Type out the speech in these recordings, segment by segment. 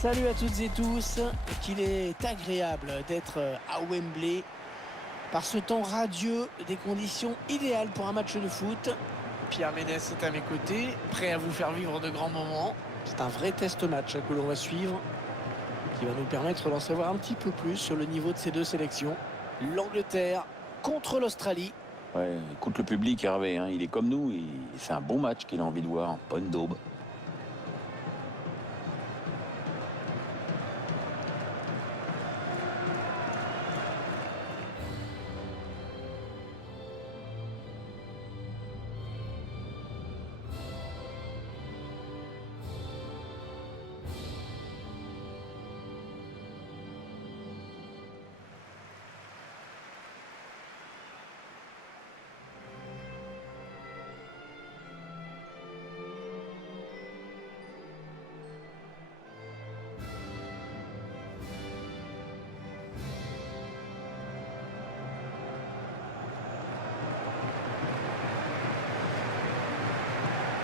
Salut à toutes et tous, qu'il est agréable d'être à Wembley par ce temps radieux, des conditions idéales pour un match de foot. Pierre Ménès est à mes côtés, prêt à vous faire vivre de grands moments. C'est un vrai test match que l'on va suivre, qui va nous permettre d'en savoir un petit peu plus sur le niveau de ces deux sélections. L'Angleterre contre l'Australie. Ouais, écoute le public, Hervé, hein, il est comme nous, c'est un bon match qu'il a envie de voir, pas une daube.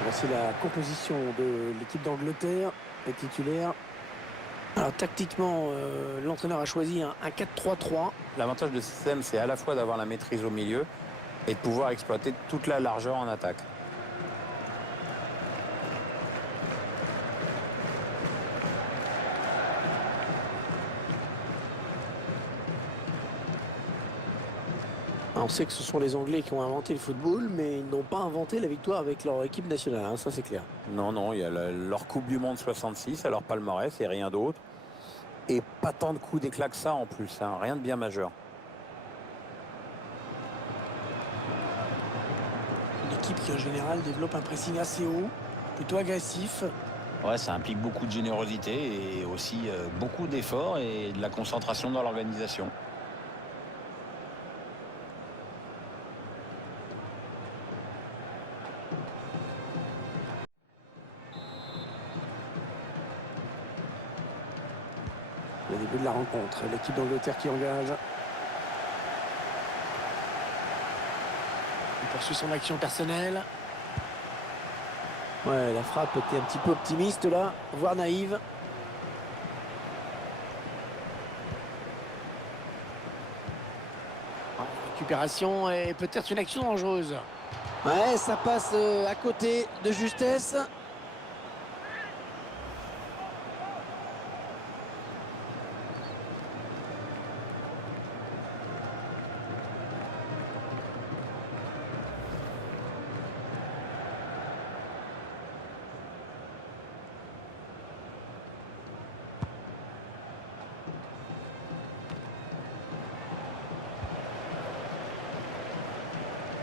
Voici la composition de l'équipe d'Angleterre, les titulaires. Alors tactiquement, l'entraîneur a choisi un 4-3-3. L'avantage de ce système, c'est à la fois d'avoir la maîtrise au milieu et de pouvoir exploiter toute la largeur en attaque. On sait que ce sont les Anglais qui ont inventé le football, mais ils n'ont pas inventé la victoire avec leur équipe nationale, hein, ça c'est clair. Non, il y a leur Coupe du Monde 66, à leur palmarès et rien d'autre. Et pas tant de coups d'éclat que ça en plus, hein, rien de bien majeur. Une équipe qui en général développe un pressing assez haut, plutôt agressif. Ouais, ça implique beaucoup de générosité et aussi beaucoup d'efforts et de la concentration dans l'organisation. Le début de la rencontre, l'équipe d'Angleterre qui engage. Il poursuit son action personnelle. Ouais, la frappe était un petit peu optimiste là, voire naïve. Récupération et peut-être une action dangereuse. Ouais, ça passe à côté de justesse.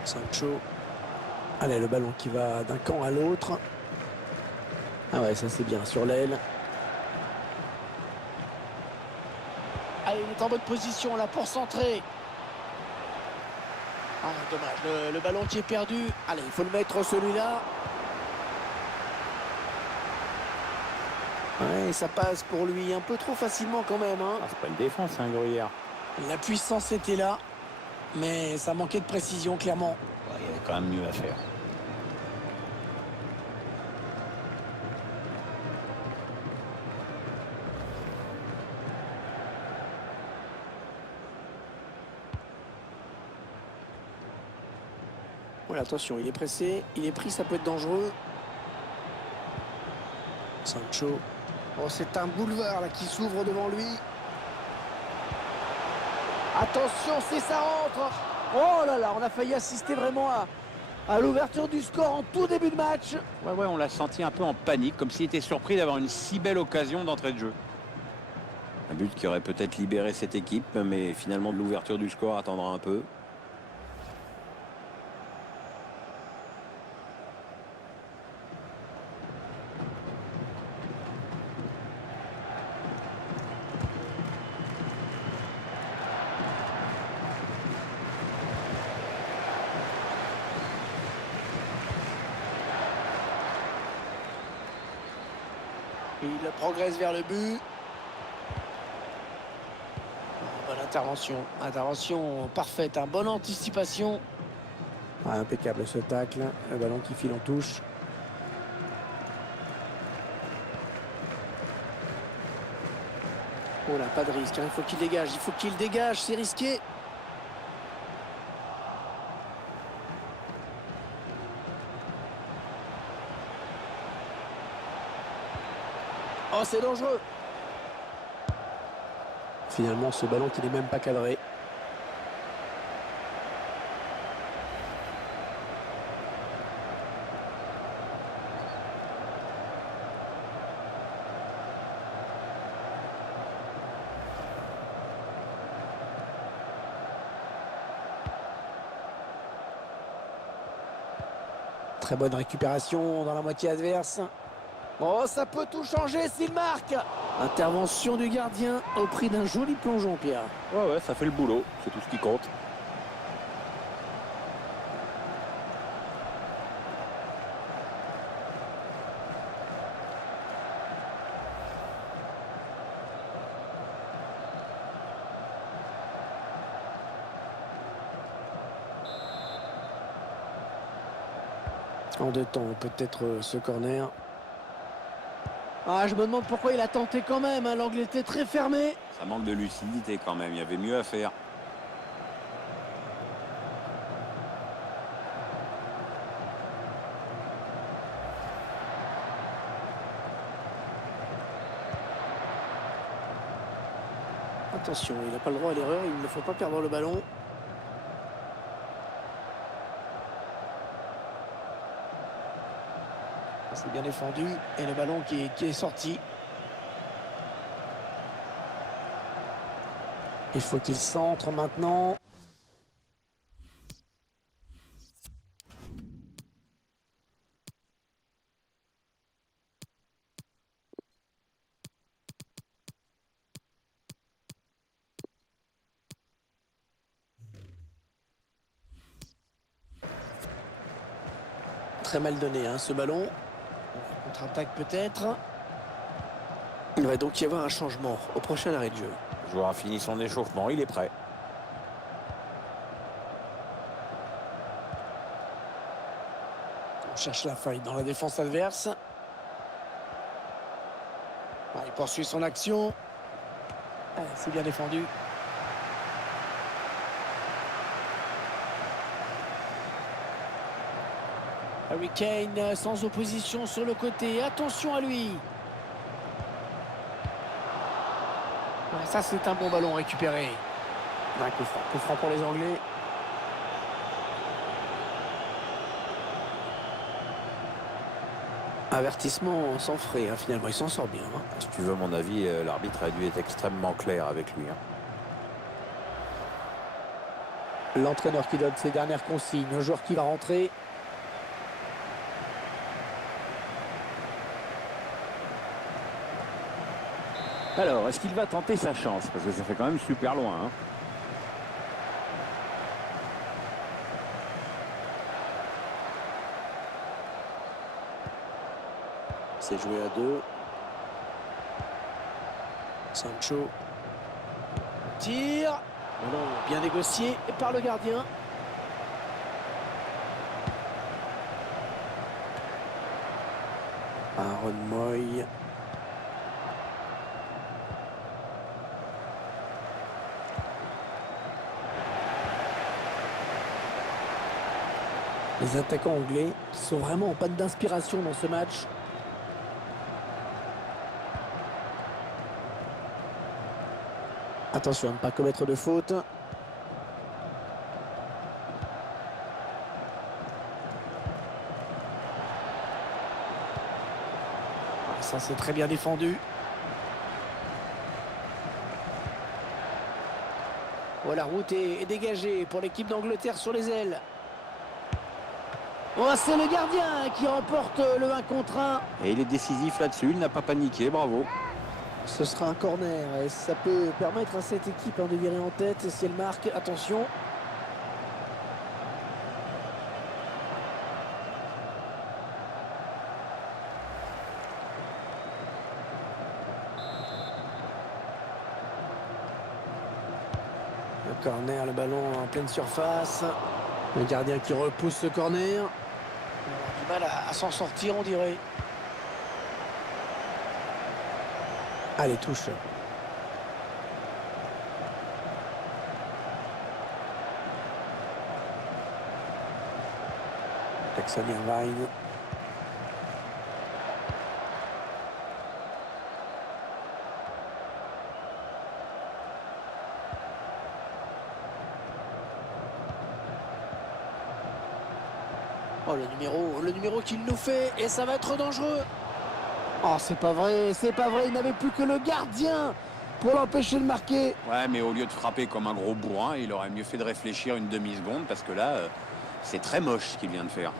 Sancho. Allez, le ballon qui va d'un camp à l'autre. Ah ouais, ça c'est bien, sur l'aile. Allez, il est en bonne position là pour centrer. Ah, dommage, le ballon qui est perdu. Allez, il faut le mettre celui-là. Ouais, ça passe pour lui un peu trop facilement quand même, hein. Ah, c'est pas une défense, hein, Gruyère. La puissance était là, mais ça manquait de précision, clairement. Ouais, il y avait quand même mieux à faire. Voilà, attention, il est pressé, il est pris, ça peut être dangereux. Sancho. Oh, c'est un boulevard là qui s'ouvre devant lui. Attention, c'est ça rentre. Oh là là, on a failli assister vraiment à l'ouverture du score en tout début de match. Ouais, on l'a senti un peu en panique, comme s'il était surpris d'avoir une si belle occasion d'entrée de jeu. Un but qui aurait peut-être libéré cette équipe, mais finalement de l'ouverture du score attendra un peu. Il progresse vers le but. Bonne intervention. Intervention parfaite. Bonne anticipation. Ah, impeccable ce tacle. Le ballon qui file en touche. Oh là, pas de risque, hein. Il faut qu'il dégage, il faut qu'il dégage, c'est risqué. Oh, c'est dangereux. Finalement, ce ballon qui n'est même pas cadré. Très bonne récupération dans la moitié adverse. Oh, ça peut tout changer s'il marque. Intervention du gardien au prix d'un joli plongeon, Pierre. Ouais, ça fait le boulot. C'est tout ce qui compte. En deux temps, peut-être ce corner. Ah, je me demande pourquoi il a tenté quand même, hein. L'angle était très fermé. Ça manque de lucidité quand même. Il y avait mieux à faire. Attention, il n'a pas le droit à l'erreur. Il ne faut pas perdre le ballon. C'est bien défendu. Et le ballon qui est sorti. Il faut qu'il centre maintenant. Très mal donné, hein, ce ballon. Contre-attaque peut-être. Il va donc y avoir un changement au prochain arrêt de jeu. Le joueur a fini son échauffement. Il est prêt. On cherche la faille dans la défense adverse. Ah, il poursuit son action. Ah, c'est bien défendu. Harry Kane sans opposition sur le côté. Attention à lui. Ah, ça, c'est un bon ballon récupéré. Un coup franc pour les Anglais. Avertissement sans frais, hein, finalement, il s'en sort bien. Hein. Si tu veux mon avis, l'arbitre a dû être extrêmement clair avec lui. Hein. L'entraîneur qui donne ses dernières consignes, le joueur qui va rentrer. Alors, est-ce qu'il va tenter sa chance? Parce que ça fait quand même super loin. Hein. C'est joué à deux. Sancho. Tire. Non, bien négocié par le gardien. Aaron Moy. Les attaquants anglais sont vraiment en panne d'inspiration dans ce match. Attention à ne pas commettre de faute. Ça, c'est très bien défendu. Oh, la route est dégagée pour l'équipe d'Angleterre sur les ailes. Oh, c'est le gardien qui remporte le 1 contre 1. Et il est décisif là-dessus. Il n'a pas paniqué. Bravo. Ce sera un corner et ça peut permettre à cette équipe de virer en tête si elle marque. Attention. Le corner, le ballon en pleine surface. Le gardien qui repousse ce corner. On a du mal à s'en sortir, on dirait. Allez, touche. Jackson Irvine. Oh, le numéro qu'il nous fait, et ça va être dangereux. Oh, c'est pas vrai, il n'avait plus que le gardien pour l'empêcher de marquer. Ouais, mais au lieu de frapper comme un gros bourrin, il aurait mieux fait de réfléchir une demi-seconde parce que là, c'est très moche ce qu'il vient de faire.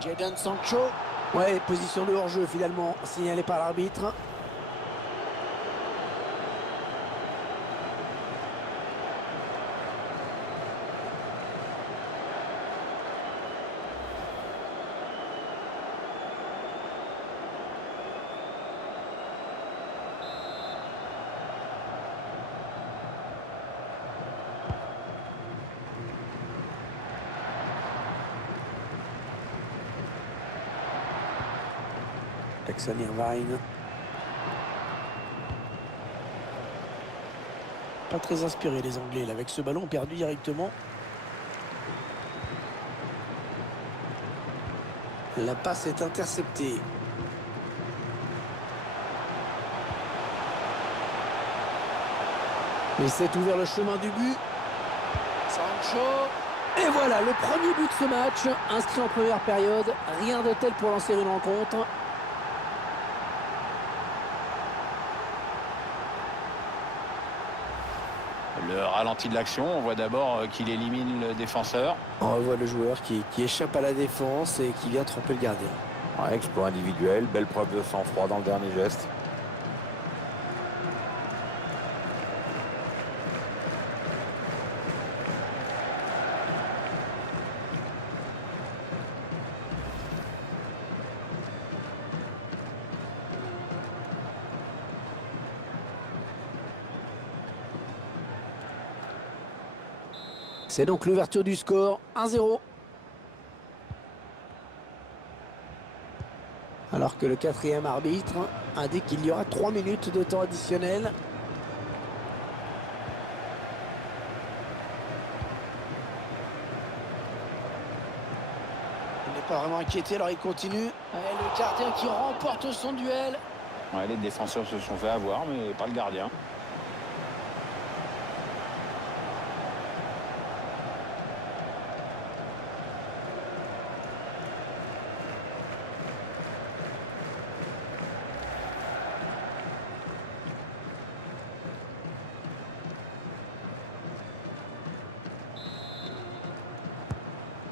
Jadon Sancho. Ouais, position de hors-jeu finalement, signalée par l'arbitre. Jackson Irvine. Pas très inspiré les Anglais là, avec ce ballon perdu directement. La passe est interceptée. Il s'est ouvert le chemin du but. Sancho. Et voilà, le premier but de ce match, inscrit en première période. Rien de tel pour lancer une rencontre. Le ralenti de l'action, on voit d'abord qu'il élimine le défenseur. On revoit le joueur qui échappe à la défense et qui vient tromper le gardien. Ouais, exploit individuel, belle preuve de sang-froid dans le dernier geste. C'est donc l'ouverture du score, 1-0. Alors que le quatrième arbitre indique qu'il y aura 3 minutes de temps additionnel. Il n'est pas vraiment inquiété, alors il continue. Et le gardien qui remporte son duel. Ouais, les défenseurs se sont fait avoir, mais pas le gardien.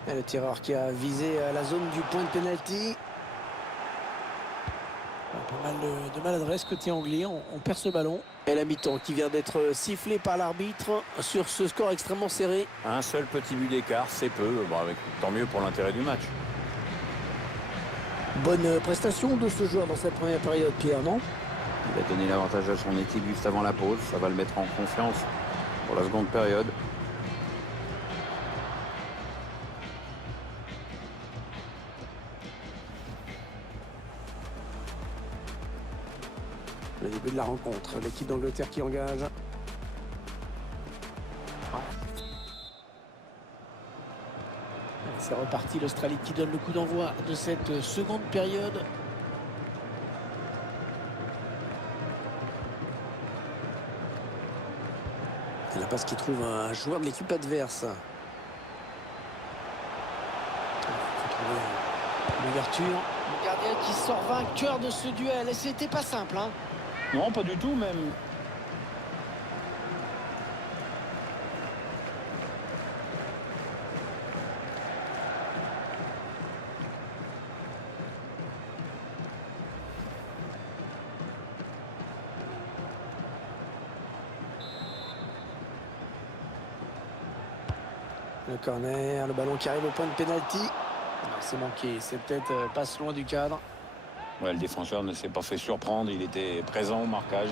Et le tireur qui a visé la zone du point de pénalty. Pas mal de maladresse côté anglais, on perd ce ballon. Et la mi-temps qui vient d'être sifflée par l'arbitre sur ce score extrêmement serré. Un seul petit but d'écart, c'est peu. Bon, tant mieux pour l'intérêt du match. Bonne prestation de ce joueur dans cette première période, Pierre, non? Il va donner l'avantage à son équipe juste avant la pause. Ça va le mettre en confiance pour la seconde période. Le début de la rencontre, l'équipe d'Angleterre qui engage. C'est reparti, l'Australie qui donne le coup d'envoi de cette seconde période. Et la passe qui trouve un joueur de l'équipe adverse. L'ouverture. Le gardien qui sort vainqueur de ce duel. Et c'était pas simple, hein. Non, pas du tout même. Le corner, le ballon qui arrive au point de pénalty. C'est manqué, cette tête passe loin du cadre. Ouais, le défenseur ne s'est pas fait surprendre, il était présent au marquage.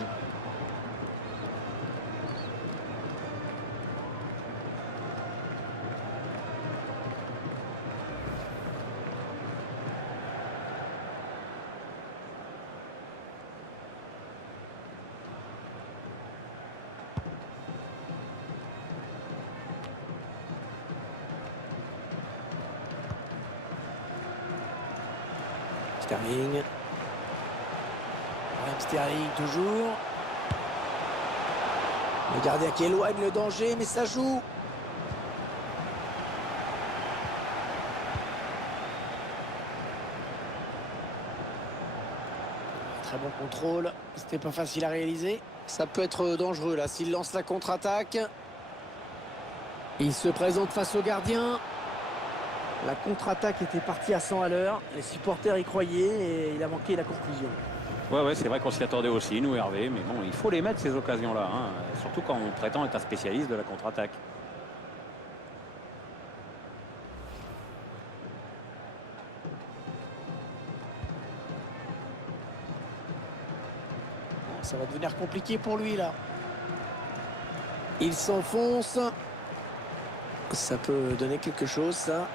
Sterling. Raheem Sterling toujours. Le gardien qui éloigne le danger, mais ça joue. Très bon contrôle. C'était pas facile à réaliser. Ça peut être dangereux là s'il lance la contre-attaque. Il se présente face au gardien. La contre-attaque était partie à 100 à l'heure. Les supporters y croyaient et il a manqué la conclusion. Ouais, c'est vrai qu'on s'y attendait aussi, nous Hervé, mais bon, il faut les mettre ces occasions-là, hein, surtout quand on prétend être un spécialiste de la contre-attaque. Ça va devenir compliqué pour lui là. Il s'enfonce. Ça peut donner quelque chose ça.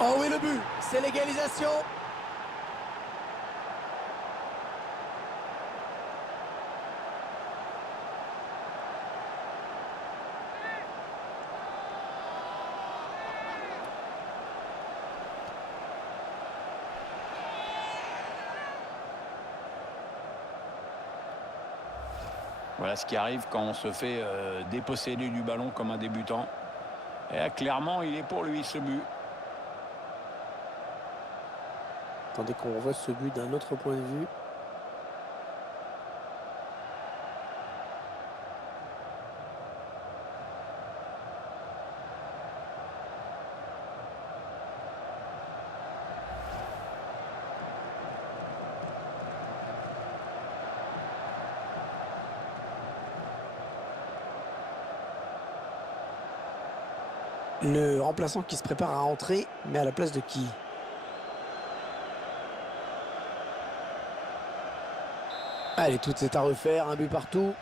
Oh oui, le but, c'est l'égalisation. Voilà ce qui arrive quand on se fait déposséder du ballon comme un débutant. Et là, clairement, il est pour lui ce but. Attendez qu'on revoie ce but d'un autre point de vue. Le remplaçant qui se prépare à rentrer, mais à la place de qui? Allez, tout est à refaire, un but partout.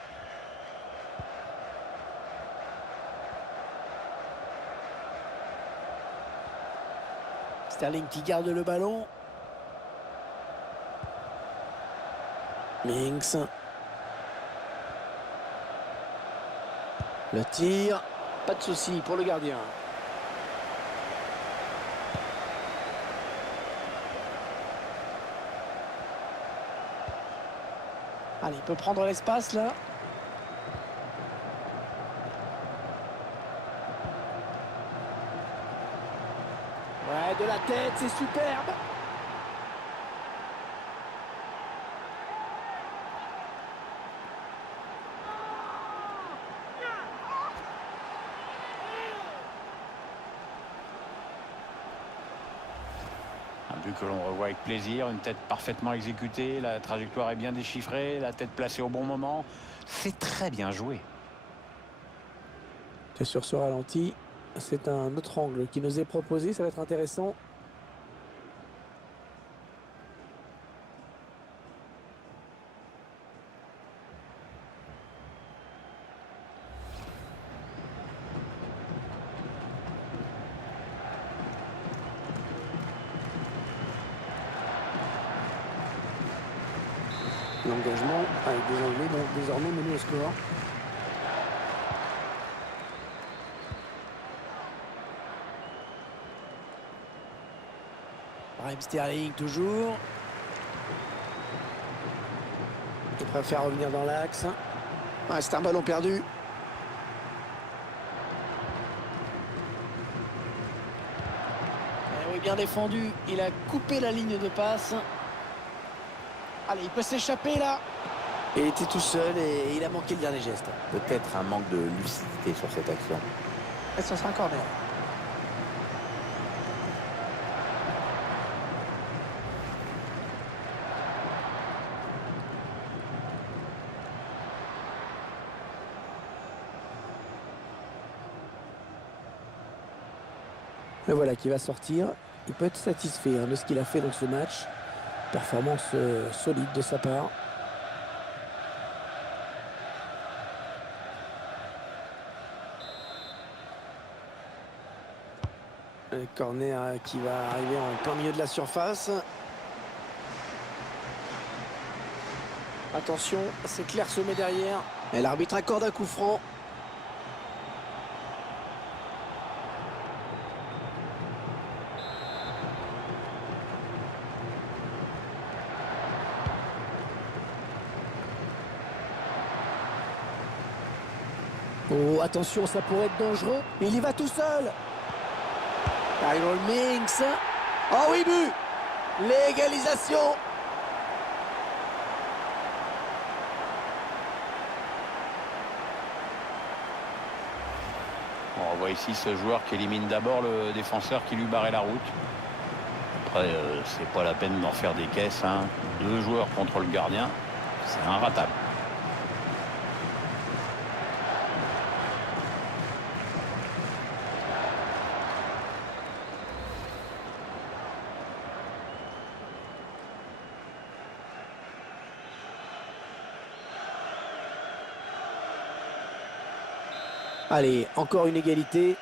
Sterling qui garde le ballon. Minks. Le tir. Pas de souci pour le gardien. Allez, il peut prendre l'espace là. Ouais, de la tête, c'est superbe. Un but que l'on revoit avec plaisir, une tête parfaitement exécutée, la trajectoire est bien déchiffrée, la tête placée au bon moment. C'est très bien joué. Et sur ce ralenti, c'est un autre angle qui nous est proposé, ça va être intéressant. L'engagement avec des Anglais, donc désormais mené au score. Raheem Sterling toujours. Il préfère revenir dans l'axe. Ouais, c'est un ballon perdu. Eh oui, bien défendu. Il a coupé la ligne de passe. Allez, il peut s'échapper là. Il était tout seul et il a manqué le dernier geste. Peut-être un manque de lucidité sur cette action. Et ça sera un corner. Et voilà qui va sortir. Il peut être satisfait de ce qu'il a fait dans ce match. Performance solide de sa part. Le corner qui va arriver en plein milieu de la surface. Attention, c'est clairsemé derrière. Et l'arbitre accorde un coup franc. Oh, attention, ça pourrait être dangereux. Il y va tout seul. Tyrone Mings. Oh oui, but. L'égalisation. On voit ici ce joueur qui élimine d'abord le défenseur qui lui barrait la route. Après, c'est pas la peine d'en faire des caisses, hein. 2 joueurs contre le gardien, c'est inratable. Allez, encore une égalité.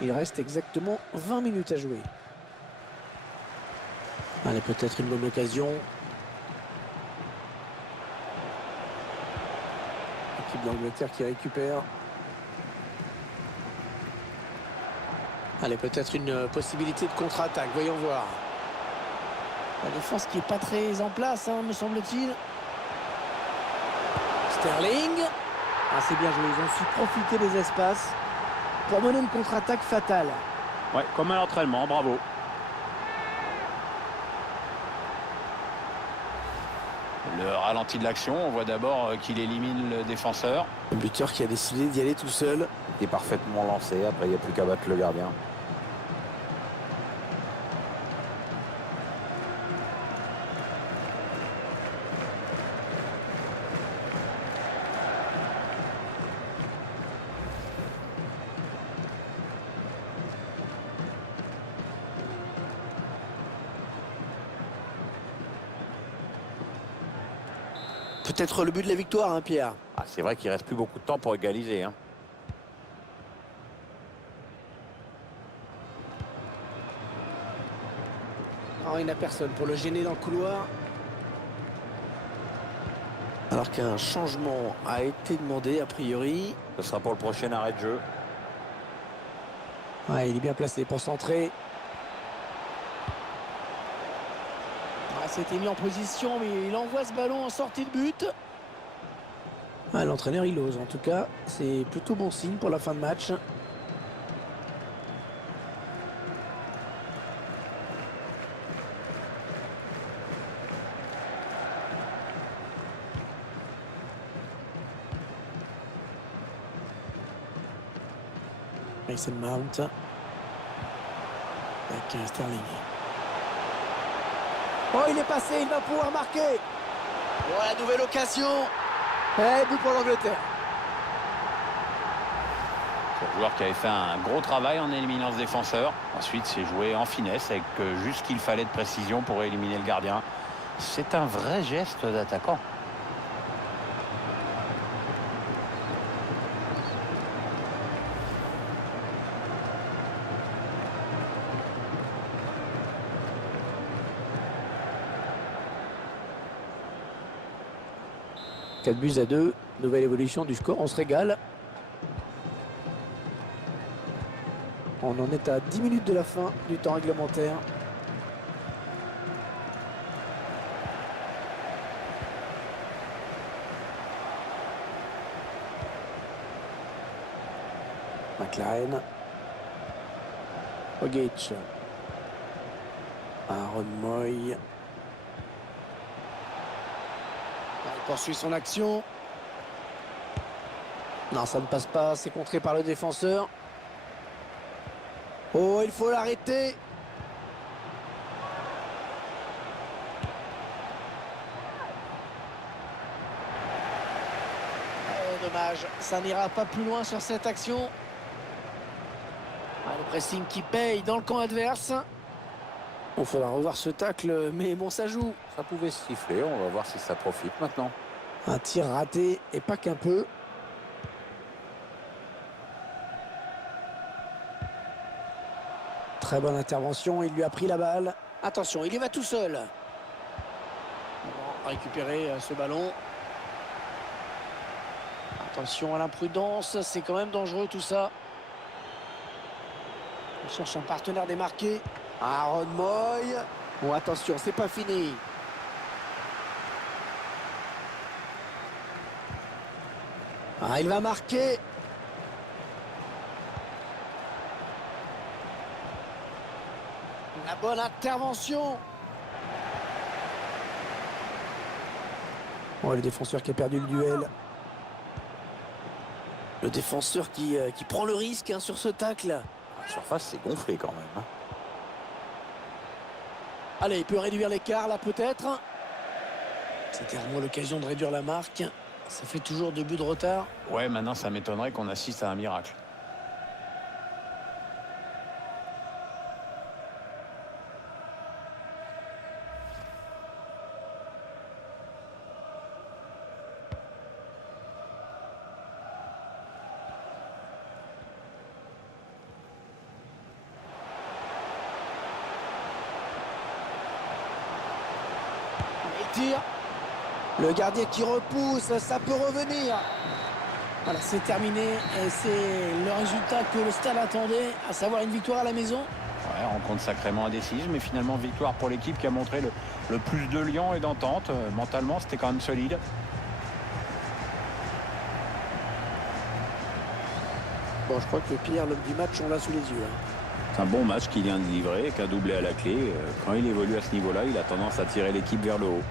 Il reste exactement 20 minutes à jouer. Allez, peut-être une bonne occasion. L'équipe d'Angleterre qui récupère. Allez, peut-être une possibilité de contre-attaque. Voyons voir. La défense qui n'est pas très en place, hein, me semble-t-il. Sterling. Ah, c'est bien joué. Ils ont su profiter des espaces pour mener une contre-attaque fatale. Ouais, comme à l'entraînement, bravo. Le ralenti de l'action, on voit d'abord qu'il élimine le défenseur. Le buteur qui a décidé d'y aller tout seul. Il est parfaitement lancé. Après, il n'y a plus qu'à battre le gardien. Peut-être le but de la victoire, hein, Pierre. Ah, c'est vrai qu'il reste plus beaucoup de temps pour égaliser, hein. Oh, il n'y a personne pour le gêner dans le couloir. Alors qu'un changement a été demandé, a priori. Ce sera pour le prochain arrêt de jeu. Ouais, il est bien placé pour centrer. C'était mis en position, mais il envoie ce ballon en sortie de but. Ah, l'entraîneur, il ose. En tout cas, c'est plutôt bon signe pour la fin de match. Mason Mount. Avec Sterling. Oh, il est passé, il va pouvoir marquer. Oh, la nouvelle occasion. Et but pour l'Angleterre. C'est un joueur qui avait fait un gros travail en éliminant ce défenseur. Ensuite, c'est joué en finesse avec juste ce qu'il fallait de précision pour éliminer le gardien. C'est un vrai geste d'attaquant. Quatre buts à 2, nouvelle évolution du score, on se régale. On en est à 10 minutes de la fin du temps réglementaire. McLaren. Ogic. Aaron Moy. Il poursuit son action. Non, ça ne passe pas. C'est contré par le défenseur. Oh, il faut l'arrêter. Oh, dommage. Ça n'ira pas plus loin sur cette action. Ah, le pressing qui paye dans le camp adverse. Il faudra revoir ce tacle, mais bon, ça joue. Ça pouvait se siffler. On va voir si ça profite maintenant. Un tir raté et pas qu'un peu. Très bonne intervention, il lui a pris la balle. Attention, il y va tout seul. On va récupérer ce ballon. Attention à l'imprudence, c'est quand même dangereux tout ça. On cherche un partenaire démarqué. Aaron Moy. Bon, attention, c'est pas fini. Ah, il va marquer. La bonne intervention. Oh, le défenseur qui a perdu le duel. Le défenseur qui prend le risque hein, sur ce tacle. La surface, c'est gonflé quand même. Hein. Allez, il peut réduire l'écart là peut-être. C'était vraiment l'occasion de réduire la marque. Ça fait toujours 2 buts de retard. Ouais, maintenant ça m'étonnerait qu'on assiste à un miracle. Il tire. Le gardien qui repousse, ça peut revenir. Voilà, c'est terminé et c'est le résultat que le Stade attendait, à savoir une victoire à la maison. Ouais, rencontre sacrément indécise, mais finalement victoire pour l'équipe qui a montré le plus de lion et d'entente. Mentalement, c'était quand même solide. Bon, je crois que Pierre, l'homme du match, on l'a sous les yeux. Hein. C'est un bon match qu'il vient de livrer, qu'un doublé à la clé. Quand il évolue à ce niveau-là, il a tendance à tirer l'équipe vers le haut.